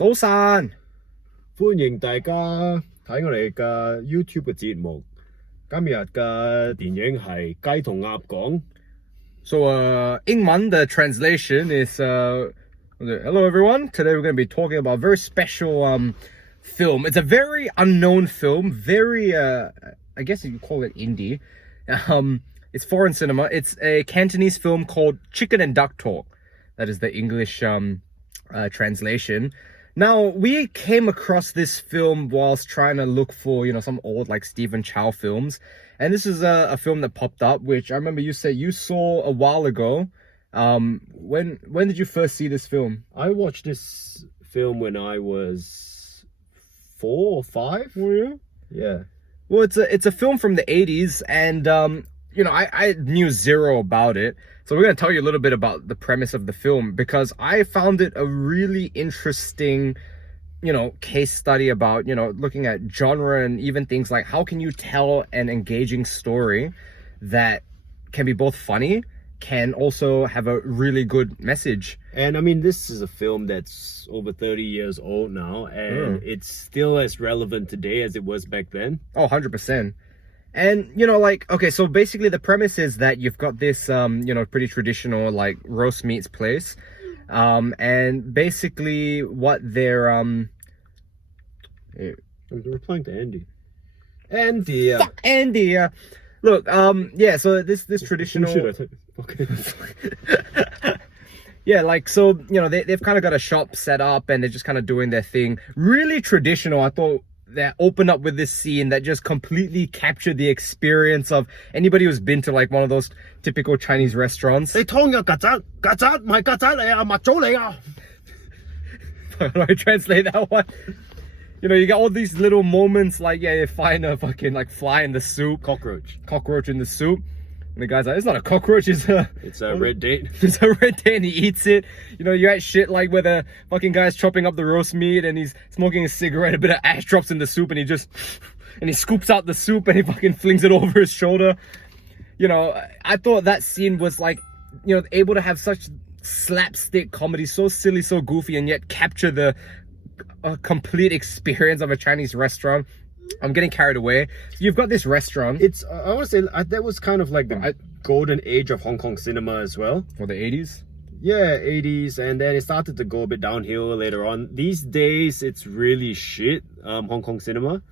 早晨，歡迎大家睇我哋嘅 YouTube 嘅節目。今日嘅電影係雞同鴨講。So, 英文the translation is hello everyone. Today we're going to be talking about a very special film. It's a very unknown film, very I guess you call it indie. It's foreign cinema. It's a Cantonese film called Chicken and Duck Talk. That is the English translation. Now, we came across this film whilst trying to look for, some old like Stephen Chow films. And this is a film that popped up, which I remember you said you saw a while ago. When did you first see this film? I watched this film when I was 4 or 5. Oh, yeah? Yeah. Well, it's a film from the 80s, and I knew zero about it. So we're going to tell you a little bit about the premise of the film, because I found it a really interesting, case study about, looking at genre and even things like how can you tell an engaging story that can be both funny, can also have a really good message. And I mean, this is a film that's over 30 years old now, and it's still as relevant today as it was back then. Oh, 100%. And, okay, so basically the premise is that you've got this, pretty traditional, like, roast meats place. And basically what they're, We're replying to Andy. Andy! Fuck Andy! Look, so this traditional... Okay. Yeah, like, so, they've kind of got a shop set up and they're just kind of doing their thing. Really traditional. I thought that opened up with this scene that just completely captured the experience of anybody who's been to like one of those typical Chinese restaurants. How do I translate that one? You got all these little moments like, you find a fucking like fly in the soup. Cockroach in the soup. And the guy's like, it's not a cockroach, it's a red date. It's a red date and he eats it. You had shit like where the fucking guy's chopping up the roast meat and he's smoking a cigarette, a bit of ash drops in the soup and he scoops out the soup and he fucking flings it over his shoulder. I thought that scene was like, able to have such slapstick comedy, so silly, so goofy, and yet capture the complete experience of a Chinese restaurant. I'm getting carried away. So you've got this restaurant. I want to say that was kind of like the golden age of Hong Kong cinema as well. For the 80s? Yeah, 80s, and then it started to go a bit downhill later on. These days, it's really shit, Hong Kong cinema.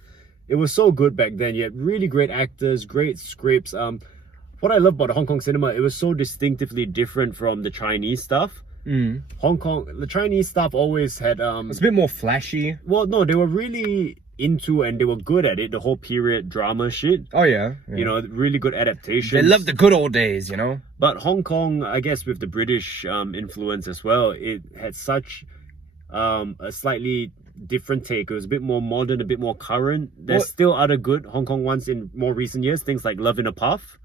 It was so good back then. You had really great actors, great scripts. What I love about Hong Kong cinema, it was so distinctively different from the Chinese stuff. The Chinese stuff always had... it's a bit more flashy. Well, no, they were really into and they were good at it, the whole period drama shit. Oh yeah. Really good adaptations. They love the good old days, But Hong Kong, I guess with the British influence as well, it had such a slightly different take. It was a bit more modern, a bit more current. There's still other good Hong Kong ones in more recent years, things like Love in a Puff.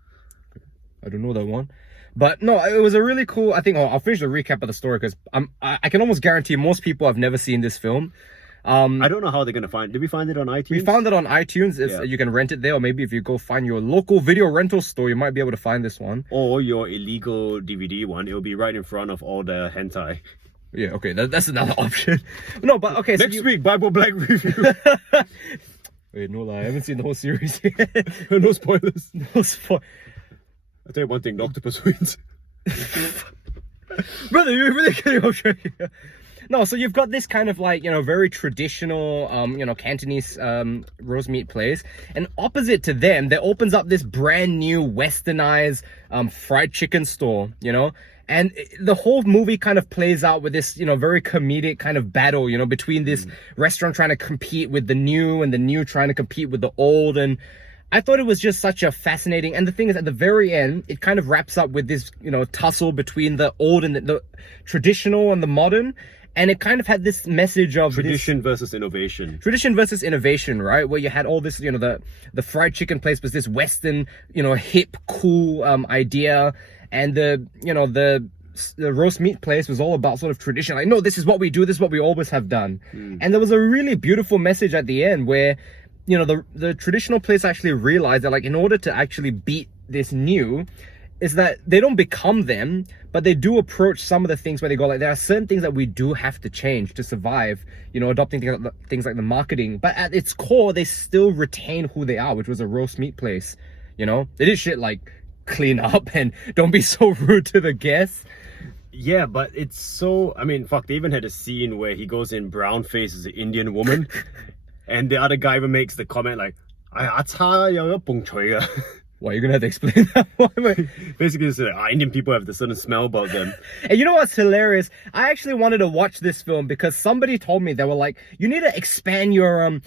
I don't know that one. But no, it was a really cool, I think I'll finish the recap of the story because I can almost guarantee most people have never seen this film. I don't know how they're gonna find it. Did we find it on iTunes? We found it on iTunes. You can rent it there, or maybe if you go find your local video rental store, you might be able to find this one. Or your illegal DVD one. It'll be right in front of all the hentai. Yeah, okay, that's another option. No, but okay. Next week, Bible Black review. Wait, no lie, I haven't seen the whole series yet. No spoilers. No spoil. I'll tell you one thing, the octopus wins. Brother, you're really getting off track here. No, so you've got this kind of like, very traditional, Cantonese roast meat place. And opposite to them, there opens up this brand new westernized fried chicken store, And the whole movie kind of plays out with this, very comedic kind of battle, between this restaurant trying to compete with the new and the new trying to compete with the old. And I thought it was just such a fascinating, and the thing is at the very end, it kind of wraps up with this, tussle between the old and the traditional and the modern. And it kind of had this message of tradition versus innovation. Tradition versus innovation, right? Where you had all this, the fried chicken place was this Western, hip, cool idea. And the roast meat place was all about sort of tradition. Like, no, this is what we do. This is what we always have done. And there was a really beautiful message at the end where, the traditional place actually realized that, like, in order to actually beat this new, is that they don't become them, but they do approach some of the things where they go like, there are certain things that we do have to change to survive, you know, adopting things like the marketing, but at its core they still retain who they are, which was a roast meat place. You know, they did shit like clean up and don't be so rude to the guests. Yeah, but it's so, I mean, fuck, they even had a scene where he goes in brown face as an Indian woman and the other guy even makes the comment like, Why are you gonna have to explain that one? Basically, it's Indian people have this certain smell about them. And you know what's hilarious? I actually wanted to watch this film because somebody told me, they were like, you need to expand your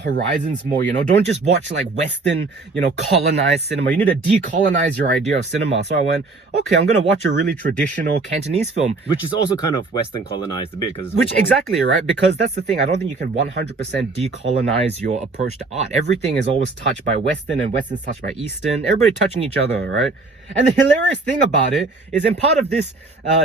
horizons more, you know? Don't just watch like Western, you know, colonized cinema. You need to decolonize your idea of cinema. So I went, okay, I'm gonna watch a really traditional Cantonese film. Which is also kind of Western colonized a bit. Exactly, right? Because that's the thing. I don't think you can 100% decolonize your approach to art. Everything is always touched by Western and Western's touched by Eastern. Everybody touching each other, right? And the hilarious thing about it is, in part of this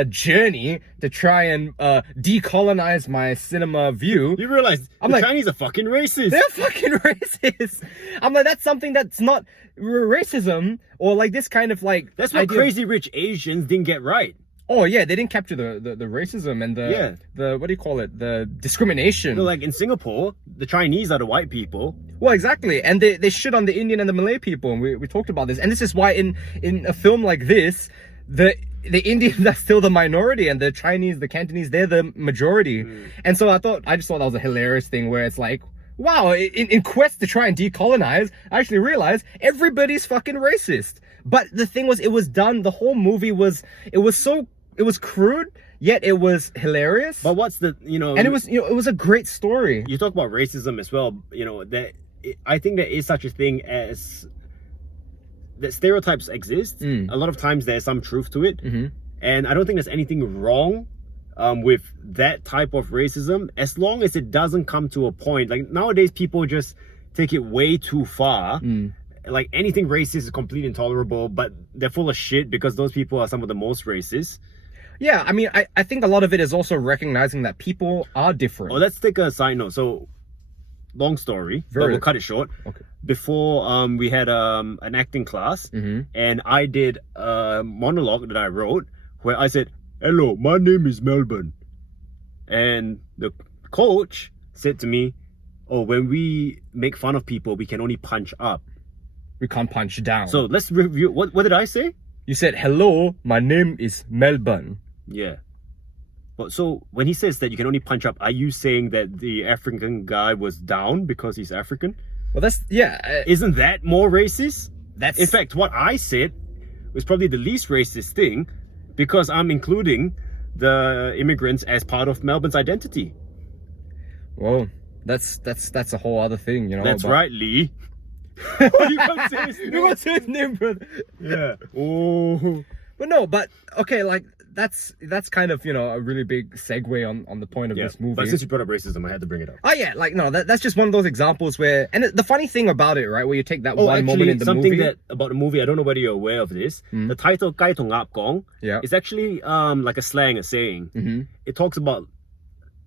journey to try and decolonize my cinema view, you realize the Chinese are fucking racist. They're fucking racist. I'm like, that's something that's not racism, or like this kind of like, that's what Crazy Rich Asians didn't get right. Oh yeah, they didn't capture the racism and the what do you call it? The discrimination. So like in Singapore, the Chinese are the white people. Well, exactly. And they shit on the Indian and the Malay people, and we talked about this. And this is why in a film like this, the Indians are still the minority and the Chinese, the Cantonese, they're the majority. And so I just thought that was a hilarious thing where it's like, wow, in quest to try and decolonize, I actually realized everybody's fucking racist. But the thing was, it was done, the whole movie was crude, yet it was hilarious. But what's the, you know... And it was a great story. You talk about racism as well, you know, I think there is such a thing as... that stereotypes exist. A lot of times there's some truth to it. And I don't think there's anything wrong with that type of racism, as long as it doesn't come to a point. Like nowadays, people just take it way too far. Like anything racist is completely intolerable, but they're full of shit because those people are some of the most racist. Yeah, I mean, I think a lot of it is also recognizing that people are different. Oh, let's take a side note. So, long story, but we'll cut it short. Okay. Before, we had an acting class, and I did a monologue that I wrote where I said, "Hello, my name is Melbourne." And the coach said to me, "Oh, when we make fun of people, we can only punch up. We can't punch down." So let's review. What did I say? You said, "Hello, my name is Melbourne." Yeah. But so when he says that you can only punch up, are you saying that the African guy was down because he's African? Well, isn't that more racist? That's... In fact, what I said was probably the least racist thing, because I'm including the immigrants as part of Melbourne's identity. Well, that's a whole other thing, you know. That's right, Lee. You can't say his name. You can't say his name, brother. Yeah. Oh. But no, okay, like that's kind of, you know, a really big segue on the point of this movie. But since you brought up racism, I had to bring it up. Oh yeah, like no, that's just one of those examples where, and the funny thing about it, right, where you take that one moment in the movie. Something about the movie, I don't know whether you're aware of this. The title "雞同鴨講" is actually like a slang, a saying. It talks about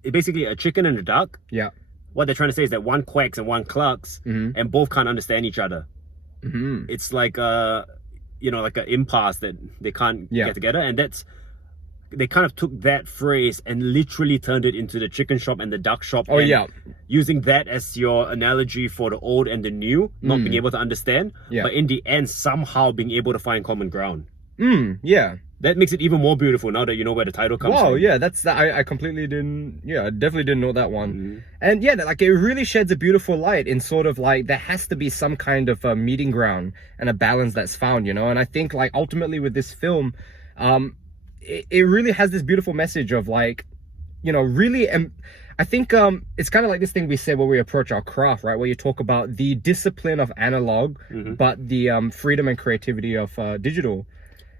basically a chicken and a duck. Yeah. What they're trying to say is that one quacks and one clucks, and both can't understand each other. It's like you know, like an impasse that they can't get together, and they kind of took that phrase and literally turned it into the chicken shop and the duck shop. Oh yeah, using that as your analogy for the old and the new, not being able to understand, but in the end somehow being able to find common ground. Yeah. That makes it even more beautiful now that you know where the title comes from. Wow, yeah, I completely didn't, I definitely didn't know that one. And yeah, like it really sheds a beautiful light in sort of like, there has to be some kind of a meeting ground and a balance that's found, you know? And I think like ultimately with this film, it really has this beautiful message of like, you know, really, I think it's kind of like this thing we say where we approach our craft, right? Where you talk about the discipline of analog, but the freedom and creativity of digital.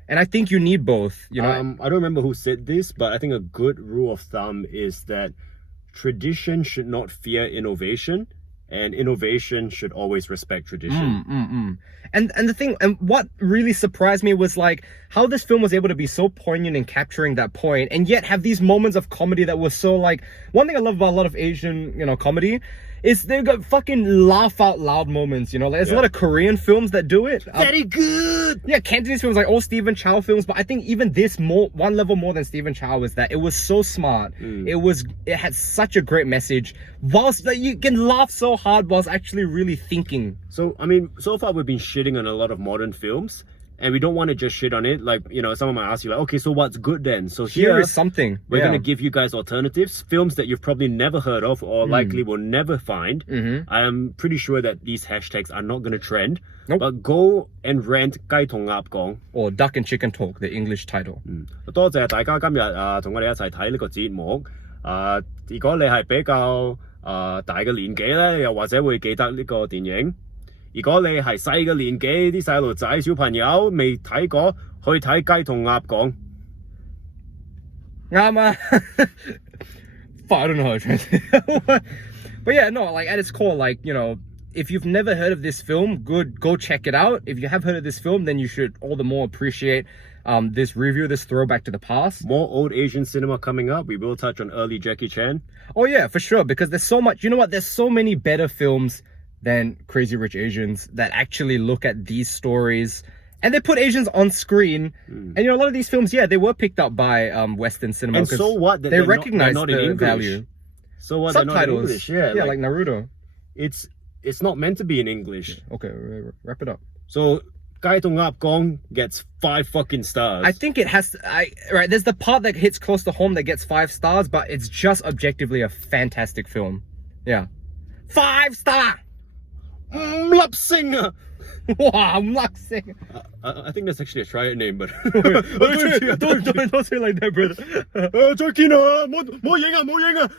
And I think you need both, you know. I don't remember who said this, but I think a good rule of thumb is that tradition should not fear innovation, and innovation should always respect tradition. And the thing, and what really surprised me was like how this film was able to be so poignant in capturing that point, and yet have these moments of comedy that was so like, one thing I love about a lot of Asian, you know, comedy They've got fucking laugh out loud moments, you know. Like, there's a lot of Korean films that do it. Very good. Yeah, Cantonese films, like all Stephen Chow films, but I think even this one level more than Stephen Chow was that it was so smart. It had such a great message, whilst like, you can laugh so hard whilst actually really thinking. So I mean, so far we've been shitting on a lot of modern films, and we don't want to just shit on it. Like, you know, someone might ask you like, okay, so what's good then? So Here is something. We're going to give you guys alternatives, films that you've probably never heard of or likely will never find. I am pretty sure that these hashtags are not going to trend. Nope. But go and rent 雞同鴨講 or Duck and Chicken Talk, the English title. 多謝大家今日同我哋一齊睇呢個節目。如果你係比較大嘅年紀咧，又或者會記得呢個電影。如果你係細嘅年紀，啲細路仔小朋友未睇過，去睇雞同鴨講。啱啊！Fuck, I don't know how to translate. But yeah, no, like at its core, like, you know, if you've never heard of this film, good, go check it out. If you have heard of this film, then you should all the more appreciate this review, this throwback to the past. More old Asian cinema coming up. We will touch on early Jackie Chan. Oh yeah, for sure, because there's so much, you know what, there's so many better films than Crazy Rich Asians that actually look at these stories and they put Asians on screen. And you know, a lot of these films, yeah, they were picked up by Western cinema. And so what? They recognize not the value. So what? Subtitles. They're not in English. Yeah, like Naruto. It's not meant to be in English. Okay, wrap it up. So 雞同鴨講 gets 5 fucking stars. I think it has to, right, there's the part that hits close to home that gets 5 stars, but it's just objectively a fantastic film. Yeah. 5 star! Mlap singer! Wow, Mlap singer. I think that's actually a triad name, but don't say it like that, brother. 再見啊！冇影啊！